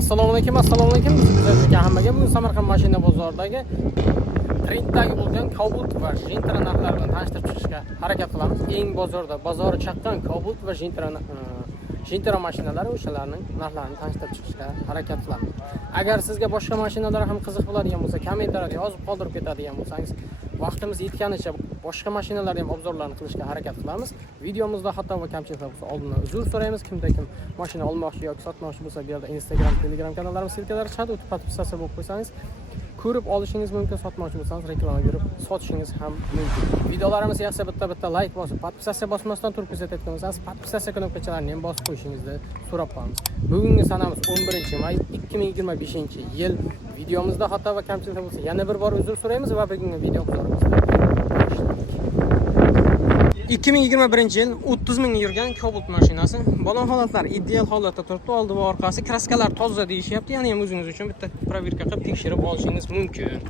Assalomu alaykum. Biz bizga hammaga bugun Samarqand mashina bozoridagi trenddagi bo'lgan Cobalt va Gentra narxlari bilan tanishtirib chiqishga harakat qilamiz. Eng bozori chaqqan Cobalt va Gentra mashinalari o'shalarning narxlarini tanishtirib chiqishga harakat qilamiz. Agar sizga boshqa mashinalar ham qiziq bo'ladigan bo'lsa, kommentariyada yozib qoldirib ketadigan bo'lsangiz, vaqtimiz yetganicha boshqa mashinalarni ham obzorlarni qilishga harakat qilamiz. Videomizda xato va kamchiliklar bo'lsa oldindan uzr so'raymiz. Kimda kim mashina olmoqchi yoki sotmoqchi bo'lsa, bu yerda Instagram, Telegram kanallarimiz silkalari chiqadi. O'tib podpisatsiya bo'lib qo'ysangiz, ko'rib olishingiz mumkin. Sotmoqchi bo'lsangiz reklama berib sotishingiz ham mumkin. Videolarimiz yaxshi bitta like bosib, podpisatsiya bosmasdan turib kuzatayotgan bo'lsangiz, podpisatsiya knopkachalarini ham bosib qo'yishingizni so'rab qolamiz. Bugungi sanamiz 11-may 2025-yil. Videomizda xato va kamchiliklar bo'lsa, yana bir bor uzr so'raymiz va bugungi videomizda 2021-yil 30 ming yurgan Cobalt mashinasi. Balon holatlar ideal holatda turibdi. Oldi va orqasi kraskalar toza deyishyapti. Ya'ni ham o'zingiz uchun bitta proverka qilib tekshirib olishingiz mumkin.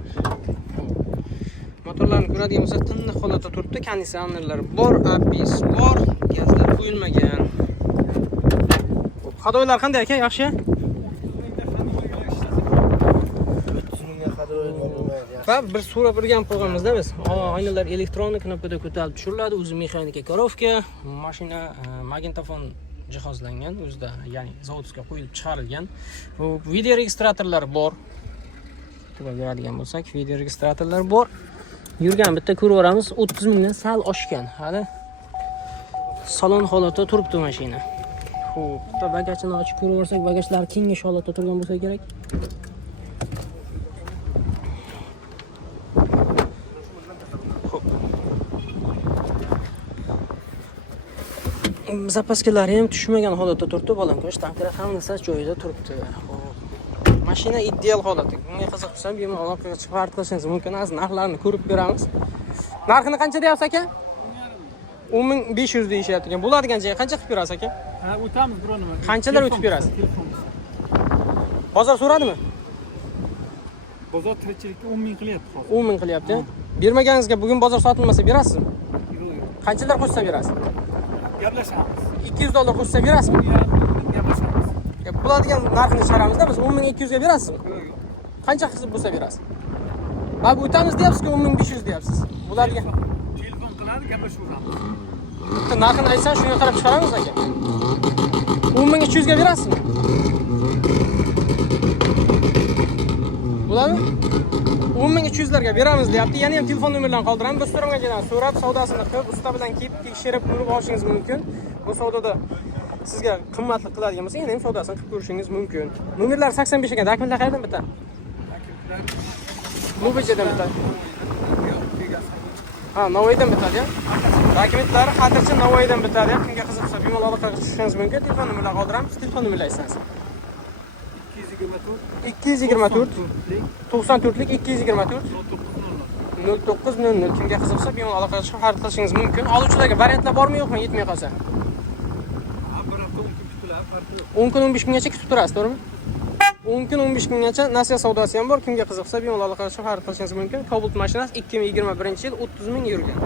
Motorlarni ko'radigan bo'lsak, tiniq holatda turibdi. Konditsionerlar bor, ABS bor, gazlar qo'yilmagan. Hadoylar qanday aka? Yaxshi? Bir so'rab o'rganib qo'yganmizda biz. Aynalar elektronik knopkada ko'tarilib tushiriladi. O'zi mexanika korovka, mashina magnitofon jihozlangan o'zida, ya'ni zavodga qo'yilib chiqarilgan. Bu video registratorlar bor. Ko'radigan bo'lsak, video registratorlar bor. Yurgan bitta ko'raveramiz, 30 mingdan sal oshgan. Hali salon holatda turibdi mashina. Xo'p, bitta bagajini ochib ko'raversak, bagajlar kengash holatda turgan bo'lsa kerak. Zapaskalari ham tushmagan holatda turibdi, balandkosh tanklar hammasi joyida turibdi. Mashina ideal holatda. Bunga qiziqsa, bemalol aloqaga chiqib qilishingiz mumkin. Az narxlarini ko'rib beramiz. Narxini qancha deyapsiz aka? 10500 deyishyapti ekan. Bo'ladigan joyga qancha qilib berasiz aka? Ha, o'tamiz biror nima. Qanchalar o'tib berasiz? Bozor so'radimi? Bozor tirikchilikka 10 ming qilyapti hozir. 10 ming qilyapti. Bermaganingizga bugun bozor sotilmasa berasizmi? Yo'q. Qanchalar qo'shsa berasiz? Gaplashamiz. $200 qo'shsa berasizmi? Gaplashamiz. Bo'ladigan narxini chiqaramizda biz 10200 ga berasizmi? Yo'q. Qancha qilib bo'lsa berasiz? Bak o'tamiz deyapsiz-ku 10500 deyapsiz. Bo'ladigan. Telefon qiladi, gaplashaveramiz. Bitta narxini aytsan, shunga qarab chiqaramiz aka. 10300 ga berasizmi? Bo'ladimi? 10300 larga beramiz deyapti. Yana ham telefon nomerlarini qoldiramiz. Biz so'ramagan so'rab, savdosini qilib, usta bilan kelib tekshirib ko'rib olishingiz mumkin. Bu savdoda sizga qimmatli qiladigan bo'lsa, yana ham savdosini qilib ko'rishingiz mumkin. Nomerlar 85 ekan. Dokumentlar qayerdan bitta? Mo'bijadan bitta. Ha, Navoiydan bitadi. Dokumentlari xatirchi Navoiydan bitadi. Kimga qiziqsa, bemalol aloqaga chiqishingiz mumkin. Telefon nomerlarini qoldiramiz. Telefon nomerlarini aytsangiz. 224 94lik 224 0900. Kimga qiziqsa, bemalol aloqaga chiqib xarid qilishingiz mumkin. Oluvchilarga variantlar bormi yo'qmi, yetmay qolsa? 10 kun 15 kungacha kutib turasiz, to'g'rimi? 10 kun 15 kungacha nasiya savdosi ham bor. Kimga qiziqsa, bemalol aloqaga chiqib xarid qilishingiz mumkin. Cobalt mashinasi 2021-yil 30 ming yurgan.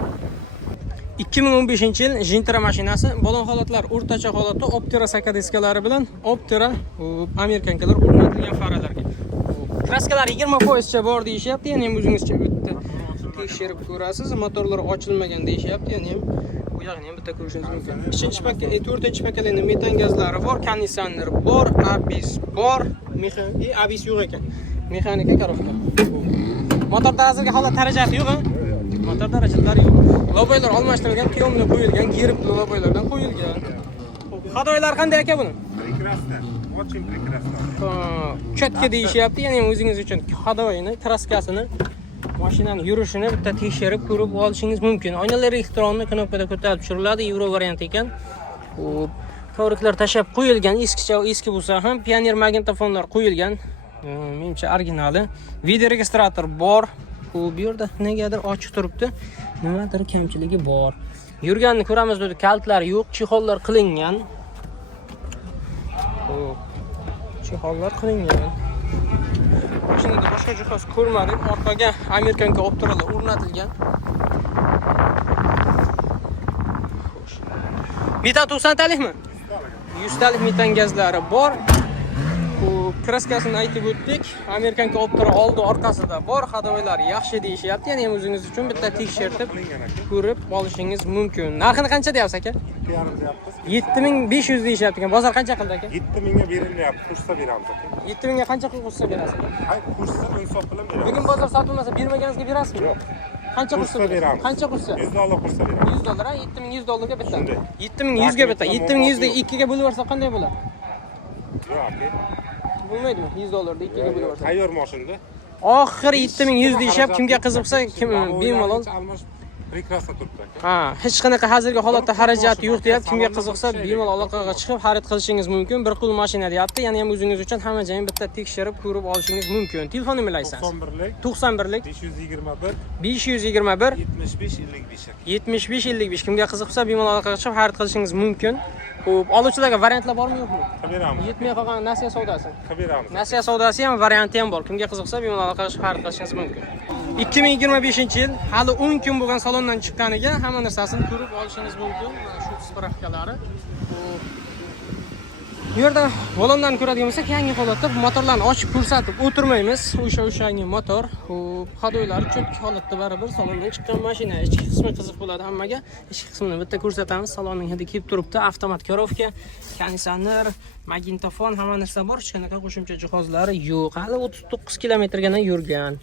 2015-yil Gentra mashinasi, balon holatlar o'rtacha holatda, Optera sakadiskalari bilan Optera amerikankalar o'rnatilgan faralarga. Kraskalar 20% cha bor deyishyapti, ya'ni ham o'zingizcha bitta tekshirib ko'rasiz. Motorlar ochilmagan deyishyapti, ya'ni ham bu yoqni ham bitta ko'rishingiz mumkin. 4-paketli metan gazlari bor, konditsioner bor, ABS bor, ABS yo'q ekan. Mexanika korovka. Motor hozirgi holat darajasi yo'q-a? Motor darajalari yo'q. Loboylar almashtirilgan, piyonni qo'yilgan, gerib loboylardan qo'yilgan. Hadoylar qanday aka buni? Прекрасно. Очень прекрасно. Chotka deyishyapti, ya'ni o'zingiz uchun hadoyini, kraskasini, mashinani yurishini bitta tekshirib ko'rib olishingiz mumkin. Oynalar elektronli knopkada ko'tarib tushiriladi, Euro variant ekan. Kovriklar tashab qo'yilgan, eski bo'lsa ham Pioneer magnitofonlar qo'yilgan. Menimcha originali. Video registrator bor. Bu yerda negadir ochiq turibdi. Nimadir kamchiligi bor. Yurganni ko'ramiz dedi, kaltlar yo'q, chexollar qilingan. Chexollar qilingan. Mashinada boshqa jihoz ko'rmadik. Orqaga amerikanka optiralar o'rnatilgan. Metan 90 talikmi? 100 talik metan gazlari bor. kraskasini aytib o'tdik. Amerikanka optira oldi orqasida bor, hadoylar yaxshi deyishyapti. Ya'ni ham o'zingiz uchun bitta tekshirtib ko'rib olishingiz mumkin. Narxini qancha deyapsiz aka? 7500 deyishyapti ekan. Bozor qancha qildi aka? 7000 ga berilyapti. Qushsa beramiz aka. 7000 ga qancha qilib qo'shsa berasiz? Hay, qushsa insof bilan beramiz. Bugun bozor sotilmasa bermaganingizga berasizmi? Yo'q. Qancha qursa beramiz? Qancha qursa? $100 qushsa beramiz. $100 ha, 7100 dollarga bitta. Shunday. 7100 ga bitta. 7100 ni 2 ga bo'lib yuborsa qanday bo'ladi? Yo'q aka. Bo'lmaydimi? $100 ni 2 ga bo'lib yuborsa. Tayyor mashinada. Oxiri 7100 deyishyapti. Kimga qiziqsa, kim bemalol. Prekrasno turibdi aka. Ha, hech qanaqa hozirgi holatda xarajat yo'q deyapti. Kimga qiziqsa, bemalol aloqaga chiqib xarid qilishingiz mumkin. Bir qo'l mashina deyapti. Ya'ni ham o'zingiz uchun hamma joyini bitta tekshirib ko'rib olishingiz mumkin. Telefon nomerini aytsangiz. 91lik 91lik 521 521 75 55. Kimga qiziqsa, bemalol aloqaga chiqib xarid qilishingiz mumkin. Xo'p, oluvchilarga variantlar bormi yo'qmi? Beramiz. Yetmay qolgan nasiya savdosi. Beramiz. Nasiya savdosi ham varianti ham bor. Kimga qiziqsa, bemalol aloqaga chiqib xarid qilishingiz mumkin. 2025-yil hali 10 kun bo'lgan salondan chiqqaniga hamma narsasini ko'rib olishingiz mumkin. Mana shu spravkalari. Bu yerda balondan ko'radigan bo'lsak, yangi holatda motorlarni ochib ko'rsatib o'tirmaymiz. O'sha motor, hadoylari cho'tki holatda baribir salondan chiqqan mashina. Ichki qismi qiziq bo'ladi hammaga. Ichki qismini bitta ko'rsatamiz. Salonning hidi kelib turibdi. Avtomat korovka, konditsioner, magnitofon, hamma narsa bor. Hech qanaqa qo'shimcha jihozlari yo'q. Hali 39 kilometrgacha yurgan.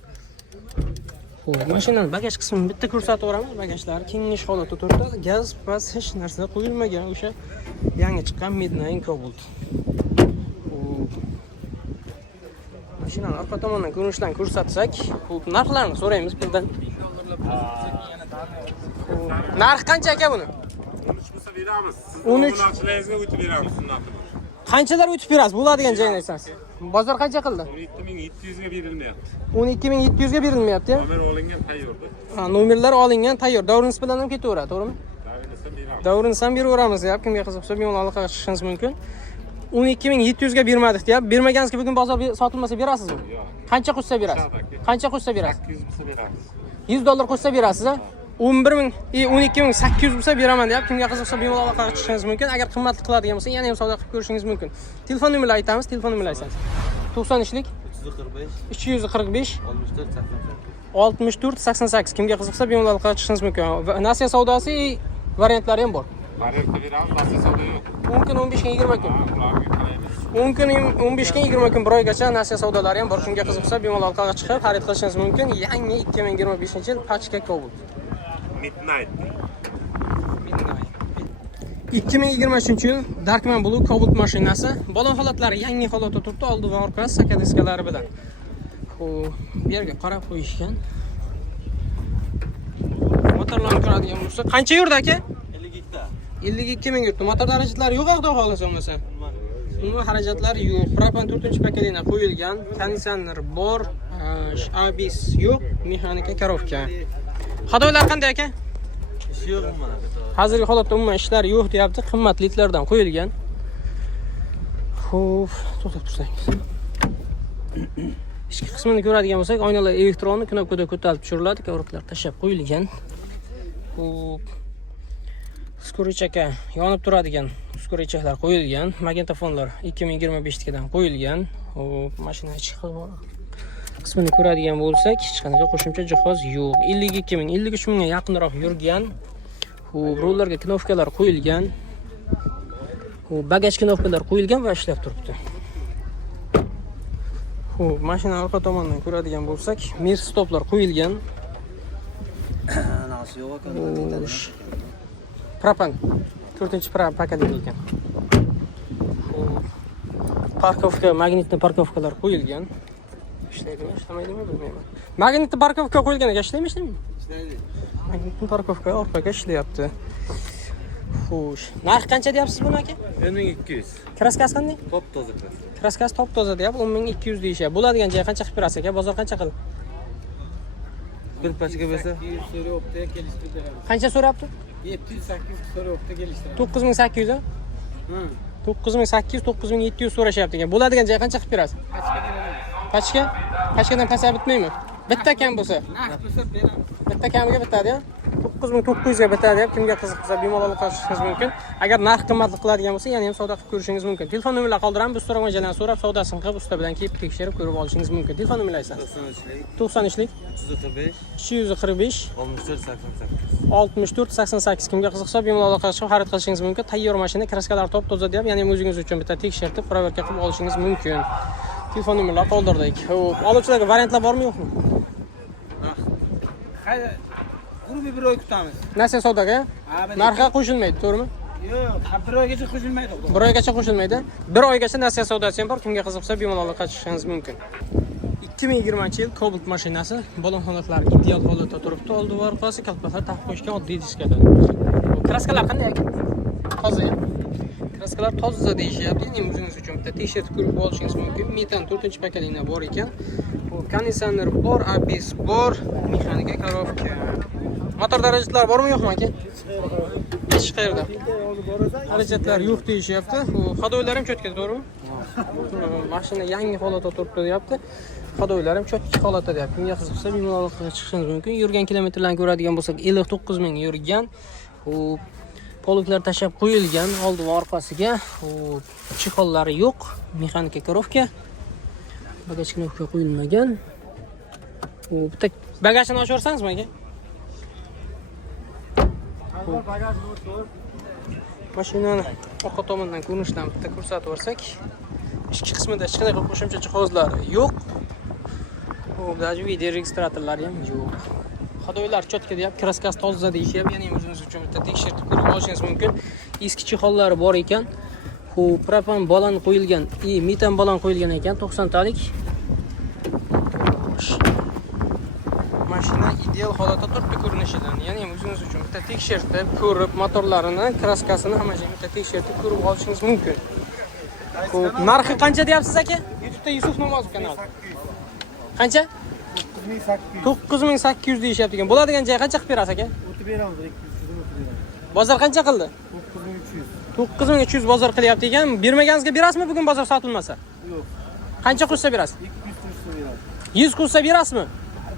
Xo'p, mashinani bagaj qismini bitta ko'rsatib o'ramiz. Bagajlari kengish holatda turibdi. Gaz, pas hech narsa qo'yilmagan. O'sha yangi chiqqan Midnight Cobalt. Mashinani orqa tomondan ko'rinishdan ko'rsatsak, xo'p, narxlarini so'raymiz bundan. Narx qancha aka buni? 13 bo'lsa beramiz. 13 Obunachilaringizga o'tib beramiz sunnatini. Qanchalar o'tib berasiz? Bo'ladigan joyini aytsangiz. Bozor qancha qildi? 12700 ga berilmayapti. 12700 ga berilmayapti. Nomer olingan tayyorda. Ha, nomerlar olingan tayyor. Davriniz bilan ham ketaveradi, to'g'rimi? Davrinisan beramiz. Davriniz ham beraveramiz, deyapti. Kimga qiziqsa, bemalol aloqaga chiqishingiz mumkin. 12700 ga bermadik, deyapti. Bermaganingizga bugun bozor sotilmasa berasizmi? Yo'q. Qancha qo'shsa berasiz? Qancha qo'shsa berasiz? 800 bo'lsa beramiz. $100 qo'shsa berasiz, ha? 11000, 12800 bo'lsa beraman, deyapti. Kimga qiziqsa, bemalol aloqaga chiqishingiz mumkin. Agar qimmatli qiladigan bo'lsa, yana ham savdo qilib ko'rishingiz mumkin. Telefon nomerini aytamiz, telefon nomerini aytsangiz. 93lik 345 64 88. Kimga qiziqsa, bemalol aloqaga chiqishingiz mumkin. Nasiya savdosi variantlari ham bor. Variantda beramiz, nasiya savdo yo'q. 10 kun, 15 kun, 20 kun. Ularga qaraymiz. 10 kun, 15 kun, 20 kun, bir oygacha nasiya savdolari ham bor. Kimga qiziqsa, bemalol aloqaga chiqib xarid qilishingiz mumkin. Yangi 2025-yil Pachka Cobalt. Midnight. 2023-yil Darkman Blue Cobalt mashinasi. Balon holatlari yangi holatda turibdi, oldi va orqa saka diskalari bilan. Xo'p, bu yerga qarab qo'yishgan. Motorlarni ko'radigan bo'lsa, qancha yurdi aka? 52 ming yurdi. Motor xarajatlari yo'q, xudo xolasa bo'lmasa. Umumiy xarajatlari yo'q. Propan 4-paketina qo'yilgan, konditsioner bor, ABS yo'q, mexanika korovka. Hadoylar qanday aka? Ish yo'q mana. Hozirgi holatda umuman ishlar yo'q, deyapti. Qimmat litlardan qo'yilgan. Xo'p, to'xtab tursangiz. Ichki qismini ko'radigan bo'lsak, oynalar elektronni knopkada ko'tarib tushiriladi, kovraklar tashab qo'yilgan. Xo'p. Skorichaka yonib turadigan skorichaklar qo'yilgan. Magnitofonlar 2025 dan qo'yilgan. Xo'p, mashina ichki qismini ko'radigan bo'lsak, hech qanaqa qo'shimcha jihoz yo'q. 52 ming, 53 mingga yaqinroq yurgan. Xo'p, rollarga knopkalar qo'yilgan. Xo'p, bagaj knopkalar qo'yilgan va ishlab turibdi. Xo'p, mashina orqa tomonidan ko'radigan bo'lsak, mir stoplar qo'yilgan. Nasi yo'q ekan. Propan 4-paketli ekan. Xo'p, parkovka, magnitli parkovkalar qo'yilgan. Ishlaydimi, ishlamaydimi bilmayman. Magnitli parkovka qo'yilgan ekan, ishlaydimi, ishlamaydi? Ishlaydi. Magnitli parkovka orqaga ishlayapti. Xo'sh, narx qancha deyapsiz buni aka? 10200. Kraskasi qanday? Top toza kraska. Kraskasi top toza deyapti, 10200 deyishyapti. Bo'ladigan joy qancha qilib berasiz aka? Bozor qancha qildi? Bir pachka bo'lsa, Qancha so'rayapti? 700-800 so'rayapti kelishtiradi. 9800 a? 9800, 9700 so'rashyapti ekan. Bo'ladigan joy qancha qilib berasiz? Pachka? Pachkadan pasab bitmaymi? Bitta kam bo'lsa. Naqd bo'lsa beramiz. Bitta kamiga bitadi-ya. 9900 ga bitadi deb kimga qiziqsa bemalol qilishingiz mumkin. Agar narx qimmatli qiladigan bo'lsa, yana ham savdo qilib ko'rishingiz mumkin. Telefon nomerlarini qoldiramiz, biz so'ramajadan so'rab savdosini qilib usta bilan kelib tekshirib ko'rib olishingiz mumkin. Telefon nomerlaringiz 93lik 245 64 88 kimga qiziqsa bemalol qilib xarid qilishingiz mumkin. Tayyor mashina, kraskalar top toza deb, ya'ni o'zingiz uchun bitta tekshirib, proverka qilib olishingiz mumkin. Telefon nomerlarini qoldirdik. Xo'p, oluvchilarga variantlar bormi yo'qmi? Grubi bir oy kutamiz. Nasiya savdoga? Narxga qo'shilmaydi, to'g'rimi? Yo'q, bir oygacha qo'shilmaydi. Bir oygacha qo'shilmaydi. Bir oygacha nasiya savdosi ham bor. Kimga qiziqsa bemalol qatnashishingiz mumkin. 2020-yil Cobalt mashinasi balon holatlari ideal holatda turibdi. Oldi va orqasi kalpalar taqib qo'yishgan oddiy diskada. Kraskalar qanday ekan? Toza. Kraskalar toza deyishyapti. Ya'ni o'zingiz uchun bitta t-shirt ko'rib olishingiz mumkin. Metan 4-pakalina bor ekan. Bu konditsioner bor, ABS bor, mexanika korovka. Motor darajatlari bormi yo'qmi aka? Hech qayerda. Darajatlar yo'q deyishyapti. Hadoylar ham cho'tka, to'g'rimi? Mashina yangi holatda turibdi deyapti. Hadoylar ham cho'tka holatda deyapti. Kimga qiziqsa bemalol chiqishingiz mumkin. Yurgan kilometrlarni ko'radigan bo'lsak, 59 ming yurgan. Poluklar tashab qo'yilgan oldi va orqasiga. Chexollari yo'q, mexanika korovka. Bagaj knopka qo'yilmagan. Bitta bagajini ochib ko'rsangizmi aka? Mashinani orqa tomondan ko'rinishdan bitta ko'rsatib o'rsak, ichki qismida hech qanday qo'shimcha jihozlari yo'q. Даже video registratorlari ham yo'q. Hadoylar cho'tka deyapti, kraskasi toza deyishyapti. Ya'ni o'zingiz uchun bitta tekshirib ko'rib olishingiz mumkin. Eski chehollari bor ekan. Propan balon qo'yilgan, metan balon qo'yilgan ekan 90 talik. Mashina ideal holatda turibdi ko'rinishidan. Ya'ni o'zingiz uchun bitta tekshirib ko'rib, motorlarini, kraskasini hammasini bitta tekshirib ko'rib olishingiz mumkin. Xo'p, narxi qancha deyapsiz aka? YouTube'da Yusuf Namozov kanali. Qancha? 9800 deyishyapti ekan. Bo'ladigan joy qancha qilib berasiz aka? O'tib beramiz, 200 o'tib beramiz. Bozor qancha qildi? 9300. 9300 bozor qilyapti ekan. Bermaganingizga berasizmi bugun bozor sotilmasa? Yo'q. Qancha qo'shsa berasiz? 200 qo'shsa beramiz. 100 qo'shsa berasizmi?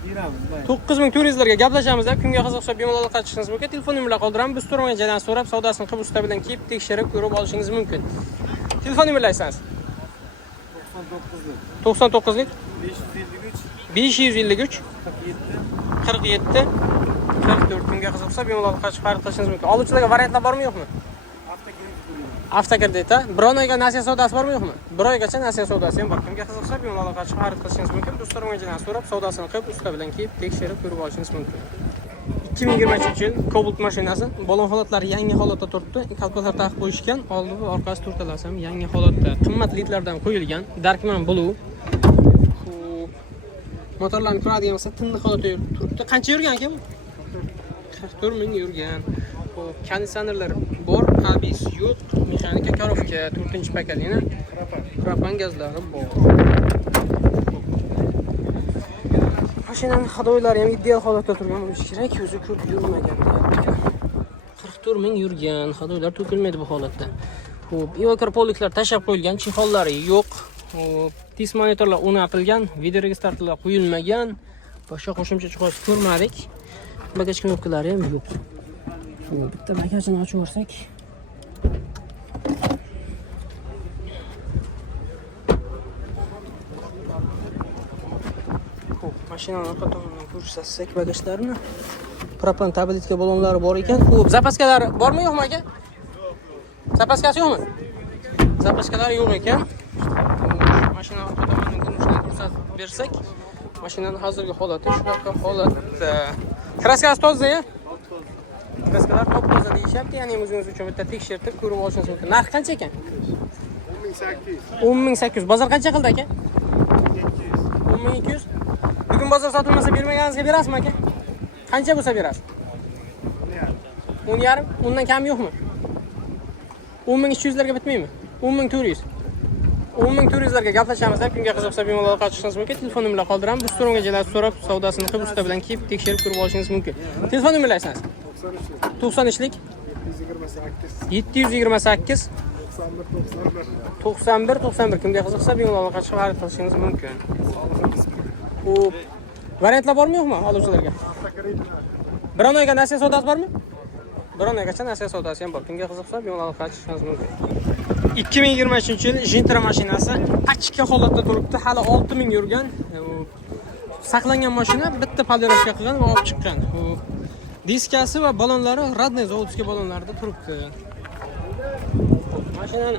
Beramiz. 9400 larga gaplashamiz deb, kimga qiziqsa bemalol qatnashishingiz mumkin. Telefon nomerlarini qoldiramiz. Biz so'ragan joydan so'rab, savdosini qilib usta bilan kelib tekshirib ko'rib olishingiz mumkin. Telefon nomerlaringiz? 99lik 553 47 44 kimga qiziqsa bemalol xarid qilishingiz mumkin. Oluvchilarga variantlar bormi yo'qmi? Avtokreditda bir oyga nasiya savdosi bormi yo'qmi? Bir oygacha nasiya savdosi ham bor. Kimga qiziqsa bemalol xarid qilishingiz mumkin. Do'stlar o'yinchidan so'rab, savdosini qilib usta bilan kelib tekshirib ko'rib olishingiz mumkin. 2023-yil Cobalt mashinasi balon holatlari yangi holatda turibdi. Kalkulyatlar taqib qo'yishgan, oldi va orqasi to'rtalasi ham yangi holatda. Qimmat lidlardan qo'yilgan. Darkman Blue. Motorlarni ko'radigan bo'lsa, tinni holatda turibdi. Qancha yurgan aka bu? 44 ming yurgan. Konditsionerlar bor, ABS yo'q, mexanika korovka, 4-pakalina. Propan gazlari bor. Mashinaning hadoylari ham ideal holatda turgan bo'lishi kerak, o'zi ko'p yurmagan deyapti. 44 ming yurgan, hadoylar to'kilmaydi bu holatda. Xo'p, evakuatorliklar tashab qo'yilgan, chehollari yo'q. Tis monitorlar o'rnatilgan, video registratorlar qo'yilmagan, boshqa qo'shimcha jihoz ko'rmadik. Bagaj knopkalari ham yo'q. Bitta bagajini ochib ko'rsak. Xo'p, mashinani orqa tomonidan ko'rsatsak bagajlarini. Propan tabletka balonlari bor ekan. Xo'p, zapaskalari bormi yo'qmi aka? Zapaskasi yo'qmi? Zapaskalari yo'q ekan. Mashina orqa tomonidan ko'rinishini ko'rsatib bersak, mashinaning hozirgi holati shunaqa holatda. Kraskasi toza-ya? Kraskalar top-toza deyishyapti, ya'ni o'zingiz uchun bitta tekshirib ko'rib olishingiz mumkin. Narx qancha ekan? 10800. Bozor qancha qildi aka? 10200. Bugun bozor sotilmasa bermaganingizga berasizmi aka? Qancha bo'lsa berasiz? 10,5. Undan kam yo'qmi? 10200 larga bitmaymi? 10400. 10400 larga gaplashamiz deb, kimga qiziqsa bemalol qatnashishingiz mumkin. Telefon nomerlarini qoldiramiz. Biz so'ragan joylarni so'rab, savdosini qilib usta bilan kelib tekshirib ko'rib olishingiz mumkin. Telefon nomerlaringiz? 93lik 728 91 kimga qiziqsa bemalol xarid qilishingiz mumkin. Xo'p, variantlar bormi yo'qmi oluvchilarga? Bironoyga nasiya savdosi bormi? Bironoygacha nasiya savdosi ham bor. Kimga qiziqsa, bemalol qaytishingiz mumkin. 2023-yil Gentra mashinasi achka holatda turibdi. Hali 6000 yurgan. Saqlangan mashina bitta polirovka qilgan va olib chiqqan. Diskasi va balonlari radniy zavodskiy balonlarda turibdi. Mashinani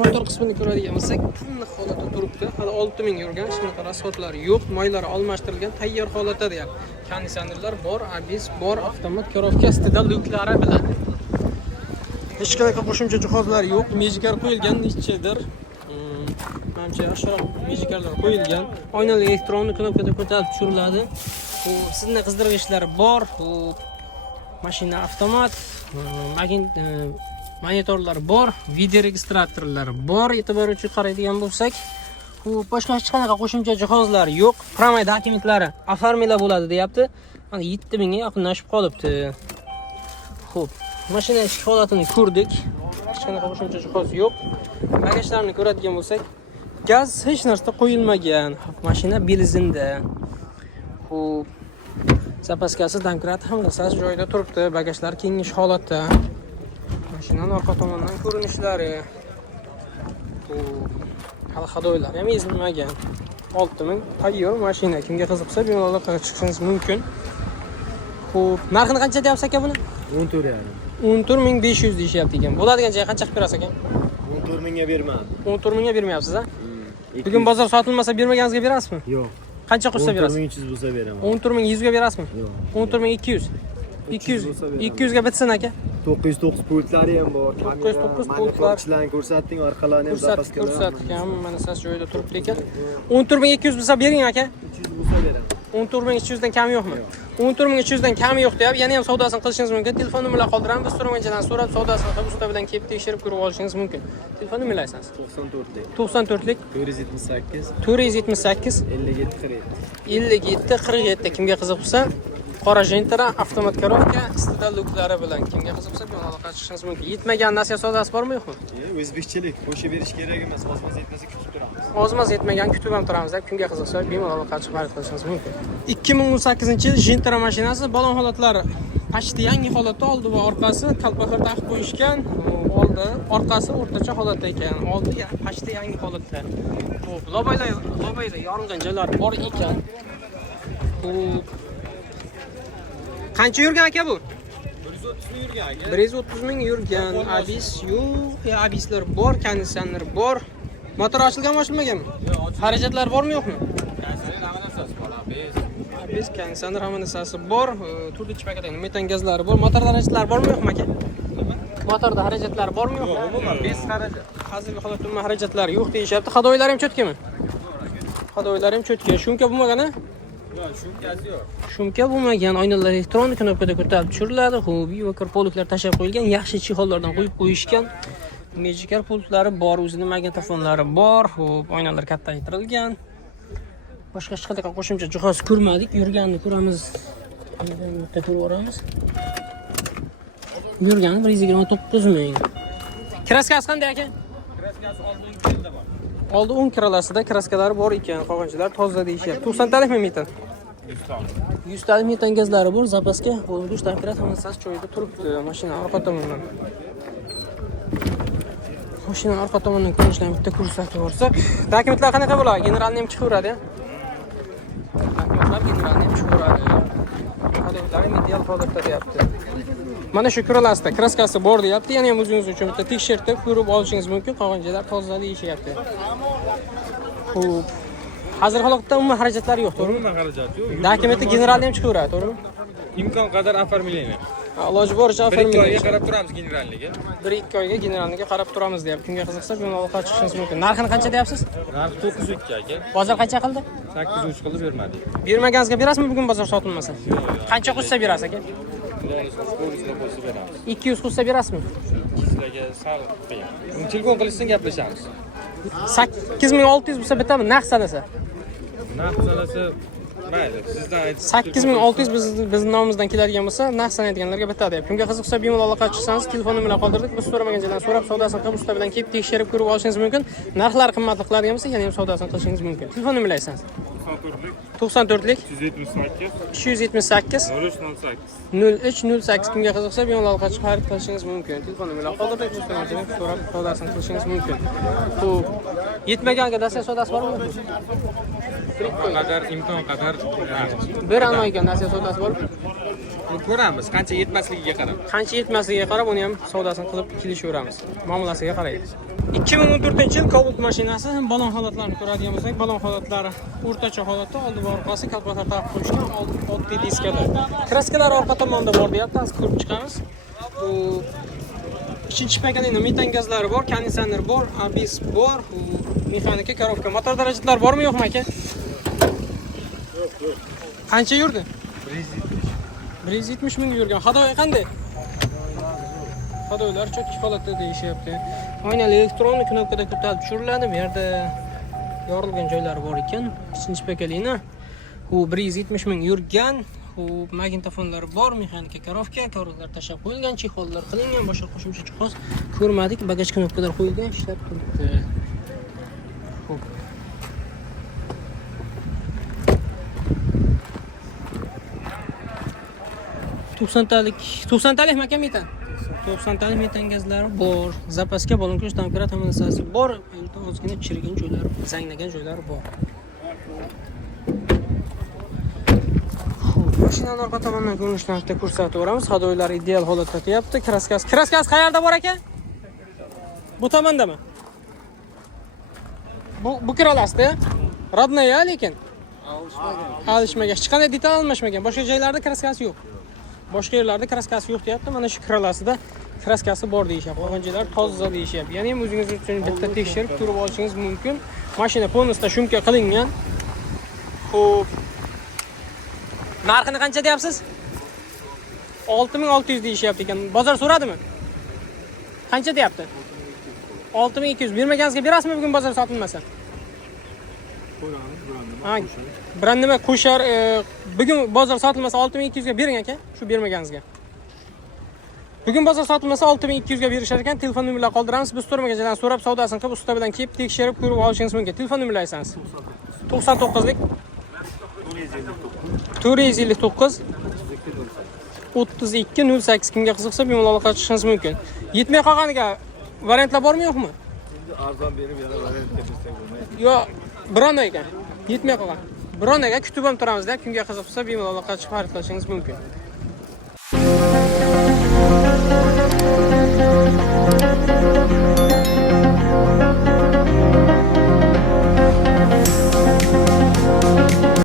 motor qismini ko'radigan bo'lsak, tiniq holatda turibdi. Hali 6000 yurgan, hech qanaqa rasxodlari yo'q, moylari almashtirilgan, tayyor holatda deyapti. Konditsionerlar bor, ABS bor, avtomat ko'rovka ustida lyuklari bilan. Hech qanaqa qo'shimcha jihozlar yo'q, mejikar qo'yilgan nichedir. Menimcha yoshroq mejikarlar qo'yilgan. Oynali elektron knopkada ko'tarib tushiriladi. Sizni qizdirgichlari bor. Mashina avtomat, monitorlar bor, video registratorlar bor. E'tibor uchun qaraydigan bo'lsak, boshqa hech qanaqa qo'shimcha jihozlar yo'q. Promay dokumentlari оформила bo'ladi deyapti. Mana 7000 ga yaqinlashib qolibdi. Xo'p, mashina ichki holatini ko'rdik. Hech qanaqa qo'shimcha jihoz yo'q. Bagajlarni ko'radigan bo'lsak, gaz hech narsa qo'yilmagan. Mashina benzinda. Xo'p, zapaskasi, domkrat hammasi joyida turibdi. Bagajlar kengish holatda. Mashinaning orqa tomonidan ko'rinishlari. Hali hadoylar ham ezilmagan. 6000 tayyor mashina. Kimga qiziqsa, bemalol qarab chiqishingiz mumkin. Xo'p, narxini qancha deyapsiz aka buni? 14500 deyishyapti ekan. Bo'ladigan joy qancha qilib berasiz ekan? 14000 ga berman. 14000 ga bermayapsiz a? Bugun bozor sotilmasa bermaganingizga berasizmi? Yo'q. Qancha qilsa berasiz? 14100 bo'lsa beraman. 14100 ga berasizmi? Yo'q. 14200. 200 ga bitsin aka. 909 pultlari ham bor. 909 pultlar. Sizlarni ko'rsatding, orqalarini ham zapaskalar. Ko'rsatdik, mana siz joyida turibdi ekan. 14200 bo'lsa bering aka. 300 bo'lsa beraman. 14300 dan kam yo'qmi? 14300 dan kam yo'q deyap, yana ham savdosini qilishingiz mumkin. Telefon nomerlarini qoldiramiz. Biz turmachidan so'rab savdosini qilib usta bilan kelib tekshirib ko'rib olishingiz mumkin. Telefon nomerlaringiz 94lik. 94lik 478 478 57 47. Kimga qiziq bo'lsa, qora Gentra avtomat korovka, ustida lyuklari bilan kimga qiziq bo'lsa, bemalol chiqishingiz mumkin. Yetmagan nasiya savdosi bormi yo'qmi? O'zbekchilik, qo'shib berish kerak emas, ozmas yetmasa kutib turamiz. Ozmas yetmagan kutib ham turamiz deb, kimga qiziqsa, bemalol chiqib xarid qilishingiz mumkin. 2018-yil Gentra mashinasi balon holatlari pashti yangi holatda, oldi va orqasi kalpaklar taqib qo'yishgan. Oldi, orqasi o'rtacha holatda ekan. Oldi pashti yangi holatda. Xo'p, lobayda yorilgan joylari bor ekan. Qancha yurgan aka bu? 130 ming yurgan aka. 130 ming yurgan. Abis yo'q, abislar bor, konditsioner bor. Motor ochilganmi, ochilmaganmi? Yo'q, xarajatlar bormi yo'qmi? Biz Konditsioner hamma narsasi bor. Turli paketlar, metan gazlari bor. Motor xarajatlari bormi yo'qmi aka? Motorda xarajatlari bormi yo'qmi? Yo'q, umuman bez xarajat. Hozirgi holatda umuman xarajatlari yo'q deyishyapti. Hadoylari ham cho'tkami? Hadoylari ham cho'tka. Shumka bo'lmagan-a? Yo'q, shumkasi yo'q. Shumka bo'lmagan, oynalar elektron knopkada ko'tarib tushiriladi. Xo'p, yo'q, poluklar tashab qo'yilgan, yaxshi chexollardan qo'yib qo'yishgan. Mejikar pultlari bor, o'zining magnitofonlari bor. Xo'p, oynalar kattaytirilgan. Boshqa hech qanaqa qo'shimcha jihoz ko'rmadik. Yurganini ko'ramiz. Bitta ko'ramiz. Yurgani 129 ming. Kraskasi qanday aka? Kraskasi oldin keldi bor. Oldi 10 kralasida kraskalari bor ekan. Qolganchilar toza deyishyapti. 90 talikmi metan? 100 talik metan gazlari bor, zapaska. Bo'ldi, domkrat hammasi joyida turibdi. Mashina orqa tomondan. Mashina orqa tomonidan ko'rinishlarini bitta ko'rsatib borsak, dokumentlar qanaqa bo'ladi? Generalni ham chiqaveradi. Dokumentlar generalni ham chiqaveradi. Hududlari medial holatda deyapti. Mana shu kralasida kraskasi bor deyapti. Yana ham o'zingiz uchun bitta tekshirib ko'rib olishingiz mumkin. Qolganchilar toza deyishyapti. Xo'p. Hozir holatda umuman xarajatlar yo'q, to'g'rimi? Umuman xarajat yo'q. Dokumenti generalni ham chiqaveradi, to'g'rimi? Imkon qadar оформление. Iloji boricha Bir ikki oyga oformlaymiz. qarab turamiz generalniga. 1-2 oyga generalniga qarab turamiz deyapti. Kimga qiziqsa, bemalol chiqishingiz mumkin. Narxini qancha deyapsiz? Narxi 902 aka. Bozor qancha qildi? 803 qilib bermadik. Bermaganingizga berasizmi bugun bozor sotilmasa? Qancha qo'shsa berasiz aka? Qo'lingizga qo'ysa beramiz. 200 qo'shsa berasizmi? Sizlarga sal qiyin. Telefon qilishsin gaplashamiz. 8600 bo'lsa bitami? Naqd sanasa. Narx sanasi Mayli, sizdan 8600 bizning nomimizdan keladigan bo'lsa, narx sanaydiganlarga bitta deyapti. Kimga qiziqsa, bemalol aloqa chiqsangiz, telefon bilan qoldirdik. Biz so'ramagan joydan so'rab, savdosini qilib, usta bilan kelib tekshirib ko'rib olishingiz mumkin. Narxlar qimmatli qiladigan bo'lsa, yana ham savdosini qilishingiz mumkin. Telefon nomerlaysiz. 94lik 278 0308. Kimga qiziqsa, bemalol aloqa chiqib xarid qilishingiz mumkin. Telefon bilan qoldirdik, ustadan so'rab, savdosini qilishingiz mumkin. Xo'p, yetmaganga dasa savdosi bormi? qadar imkon qadar Berilmaygan narsa savdosi bor. ko'ramiz, qancha yetmasligiga qarab. Qancha yetmasligiga qarab, uni ham savdosini qilib kelishaveramiz. Muomalasiga qaraymiz. 2014-yil Cobalt mashinasi balon holatlarini ko'radigan bo'lsak, balon holatlari o'rtacha holatda, oldi va orqasi kalkulator taqib qo'yishgan oddiy diskada. Kraskalar orqa tomonda bor deyapti, hozir ko'rib chiqamiz. Bu ikkinchi pakalini metan gazlari bor, konditsioner bor, abis bor, mexanika korobka, motor darajatlari bormi yo'qmi aka? Qancha yurdi? 170 ming yurgan. Hadoyi qanday? Hadoylar cho'tki holatda deyishyapti. Oynali elektronik knopkada ko'tarib tushiriladi. Bu yerda yorilgan joylari bor ekan. Ikkinchi pakalini. U 170 ming yurgan. U magnitofonlari bor, mexanika korobka, korobkalar tashab qo'yilgan, chexollar qilingan, boshqa qo'shimcha jihoz ko'rmadik. Bagaj knopkalar qo'yilgan, ishlab turibdi. Xo'p. to'qsontalik makam metan. 90talik metan gazlari bor. Zapaska balon kirish tankara tomonasi bor. Bu yerda ozgina chirigan joylari, zanglagan joylari bor. Mashinani orqa tomonidan ko'rinishdan bitta ko'rsatib o'ramiz. Hadoylar ideal holatda tuyapti. Kraskasi qayerda bor ekan? Bu tomondami? Bu kiralasida. Rodnaya lekin. Alishmagan. Hech qanday detal almashmagan. Boshqa joylarda kraskasi yo'q. Boshqa yerlarda kraskasi yo'q deyapti. Mana shu kiralasida kraskasi bor deyishyapti. Qolgan joylar toza deyishyapti. Ya'ni ham o'zingiz uchun bitta tekshirib ko'rib olishingiz mumkin. Mashina polностью shumka qilingan. Xo'p. Narxini qancha deyapsiz? 6600 deyishyapti ekan. Bozor so'radimi? Qancha deyapti? 6200. Bermaganingizga berasizmi bugun bozor sotilmasa? Ha, brend nima qo'shar? Bugun bozor sotilmasa 6200 ga bering aka, shu bermaganingizga. Bugun bozor sotilmasa 6200 ga berishar ekan. Telefon nomerlarini qoldiramiz. Biz so'ramagan joydan so'rab, savdosini qilib, usta bilan kelib tekshirib ko'rib olishingiz mumkin. Telefon nomerlarini aytsangiz. 99lik 459 3208. Kimga qiziqsa, bemalol aloqa qilishingiz mumkin. Yetmay qolganiga variantlar bormi yo'qmi? Arzon berib yana variant tepishsak bo'lmaydi. Yo'q, biron ekan. Yetmay qolgan. Biron ega kutib ham turamiz-da. Kimga qiziqsa, bemalol aloqa chiqib xarid qilishingiz mumkin.